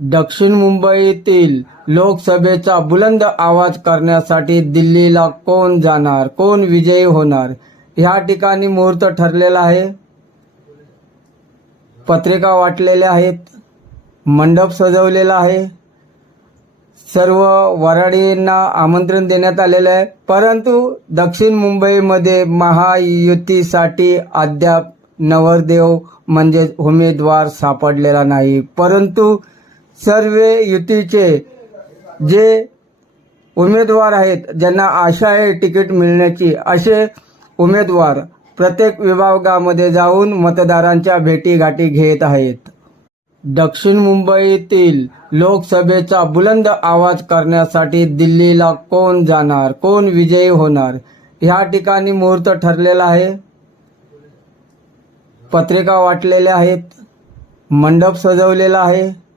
दक्षिण मुंबईतील लोकसभेचा बुलंद आवाज करण्यासाठी दिल्लीला कोण जाणार, कोण विजयी होणार, ह्या ठिकाणी मुहूर्त ठरलेला आहे. पत्रिका वाटलेल्या आहेत, मंडप सजवलेला आहे, सर्व वऱ्हाडींना आमंत्रण देण्यात आलेलं आहे. परंतु दक्षिण मुंबईमध्ये महायुतीसाठी अद्याप नवरदेव म्हणजे उमेदवार सापडलेला नाही. परंतु सर्व युतीचे जे उमेदवार आहेत, ज्यांना आशा आहे तिकीट मिळण्याची, असे उमेदवार प्रत्येक विभागामध्ये जाऊन मतदारांच्या भेटीगाठी घेत आहेत. दक्षिण मुंबईतील लोकसभेचा बुलंद आवाज करण्यासाठी दिल्लीला कोण जाणार, कोण विजयी होणार, ह्या ठिकाणी मुहूर्त ठरलेला आहे. पत्रिका वाटलेल्या आहेत, मंडप सजवलेला आहे,